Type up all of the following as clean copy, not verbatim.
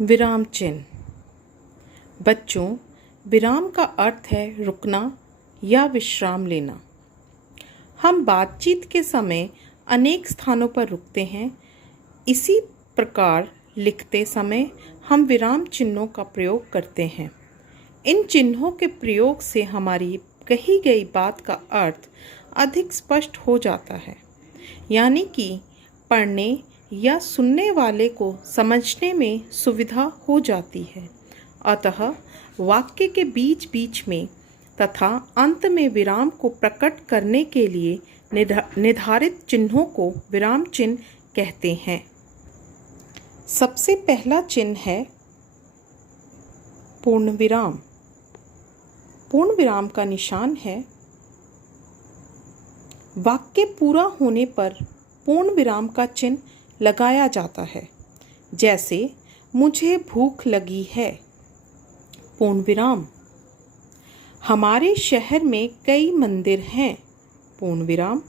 विराम चिन्ह। बच्चों, विराम का अर्थ है रुकना या विश्राम लेना। हम बातचीत के समय अनेक स्थानों पर रुकते हैं। इसी प्रकार लिखते समय हम विराम चिन्हों का प्रयोग करते हैं। इन चिन्हों के प्रयोग से हमारी कही गई बात का अर्थ अधिक स्पष्ट हो जाता है, यानी कि पढ़ने या सुनने वाले को समझने में सुविधा हो जाती है। अतः वाक्य के बीच बीच में तथा अंत में विराम को प्रकट करने के लिए निर्धारित चिन्हों को विराम चिन्ह कहते हैं। सबसे पहला चिन्ह है पूर्ण विराम। पूर्ण विराम का निशान है वाक्य पूरा होने पर पूर्ण विराम का चिन्ह लगाया जाता है। जैसे मुझे भूख लगी है, पूर्ण विराम। हमारे शहर में कई मंदिर हैं, पूर्ण विराम।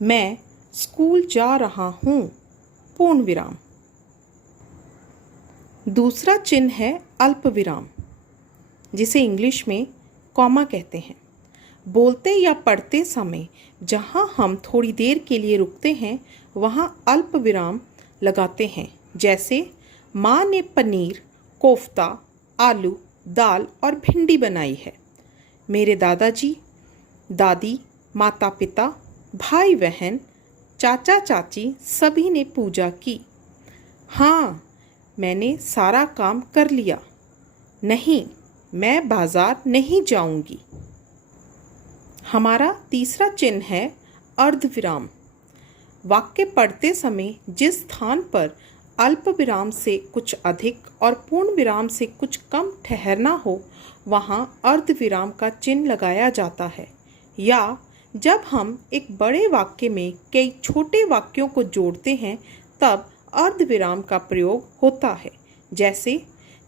मैं स्कूल जा रहा हूँ, पूर्ण विराम। दूसरा चिन्ह है अल्प विराम, जिसे इंग्लिश में कॉमा कहते हैं। बोलते या पढ़ते समय जहाँ हम थोड़ी देर के लिए रुकते हैं वहाँ अल्प विराम लगाते हैं। जैसे माँ ने पनीर, कोफ्ता, आलू, दाल और भिंडी बनाई है। मेरे दादाजी, दादी, माता पिता, भाई बहन, चाचा चाची सभी ने पूजा की। हाँ, मैंने सारा काम कर लिया। नहीं, मैं बाजार नहीं जाऊंगी। हमारा तीसरा चिन्ह है अर्ध विराम। वाक्य पढ़ते समय जिस स्थान पर अल्प विराम से कुछ अधिक और पूर्ण विराम से कुछ कम ठहरना हो वहाँ अर्ध विराम का चिन्ह लगाया जाता है। या जब हम एक बड़े वाक्य में कई छोटे वाक्यों को जोड़ते हैं तब अर्ध विराम का प्रयोग होता है। जैसे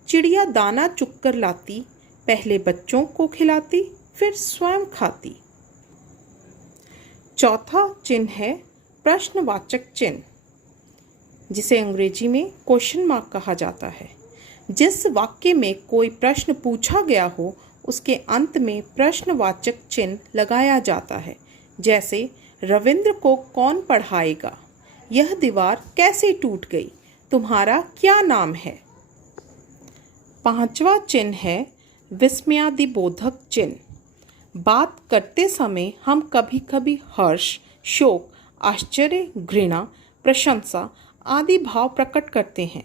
चिड़िया दाना चुगकर लाती, पहले बच्चों को खिलाती, फिर स्वयं खाती। चौथा चिन्ह है प्रश्नवाचक चिन्ह, जिसे अंग्रेजी में क्वेश्चन मार्क कहा जाता है। जिस वाक्य में कोई प्रश्न पूछा गया हो उसके अंत में प्रश्नवाचक चिन्ह लगाया जाता है। जैसे रविंद्र को कौन पढ़ाएगा, यह दीवार कैसे टूट गई, तुम्हारा क्या नाम है। पांचवा चिन्ह है विस्मयादिबोधक चिन्ह। बात करते समय हम कभी कभी हर्ष, शोक, आश्चर्य, घृणा, प्रशंसा आदि भाव प्रकट करते हैं।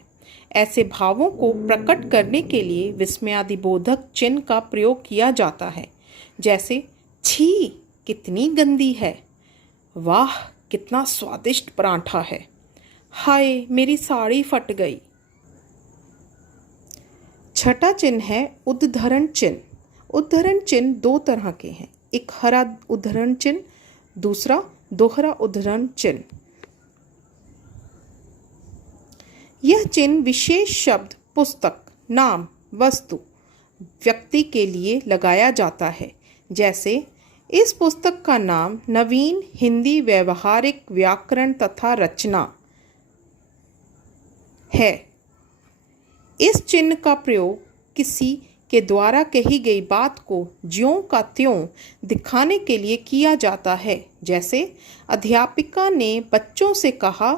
ऐसे भावों को प्रकट करने के लिए विस्मयादिबोधक चिन्ह का प्रयोग किया जाता है। जैसे छी, कितनी गंदी है। वाह, कितना स्वादिष्ट पराठा है। हाय, मेरी साड़ी फट गई। छठा चिन्ह है उद्धरण चिन्ह। उद्धरण चिन्ह दो तरह के हैं, एक हरा उद्धरण चिन्ह, दूसरा दोहरा उद्धरण चिन्ह। यह चिन्ह विशेष शब्द, पुस्तक, नाम, वस्तु, व्यक्ति के लिए लगाया जाता है। जैसे इस पुस्तक का नाम नवीन हिंदी व्यवहारिक व्याकरण तथा रचना है। इस चिन्ह का प्रयोग किसी के द्वारा कही गई बात को ज्यों का त्यों दिखाने के लिए किया जाता है। जैसे अध्यापिका ने बच्चों से कहा,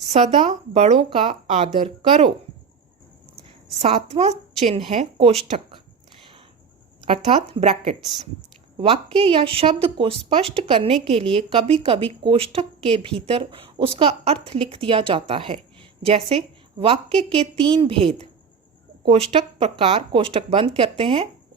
सदा बड़ों का आदर करो। सातवां चिन्ह है कोष्ठक अर्थात ब्रैकेट्स। वाक्य या शब्द को स्पष्ट करने के लिए कभी कभी कोष्ठक के भीतर उसका अर्थ लिख दिया जाता है। जैसे वाक्य के 3 भेद, कोष्ठक प्रकार, कोष्ठक बंद करते हैं